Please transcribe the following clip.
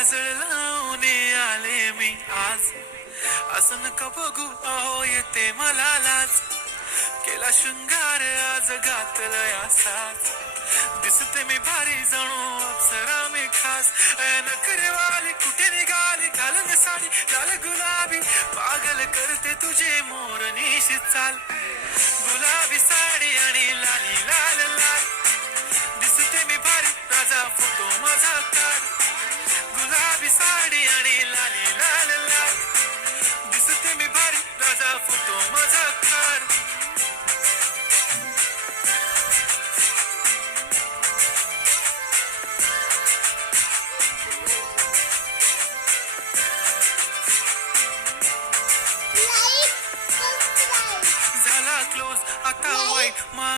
काजळ लावून आले मी आज, असं नका बघू अहो येते मला लाज. केला शृंगार आज घातलंय असाच, दिसते मी भारी जणू अप्सरा मी खास. नखरेवाली कुठे निघाली घालून साडी लाल गुलाबी, पागल करते तुझे मोरनीशी चाल. गुलाबी साडी आणि लाली लाल लाल, दिसते मी भारी राजा फोटो माझा काढ. गुलाबी साडी आणि लाली लाल लाल, दिसते मी भारी राजा फोटो माझा काढ.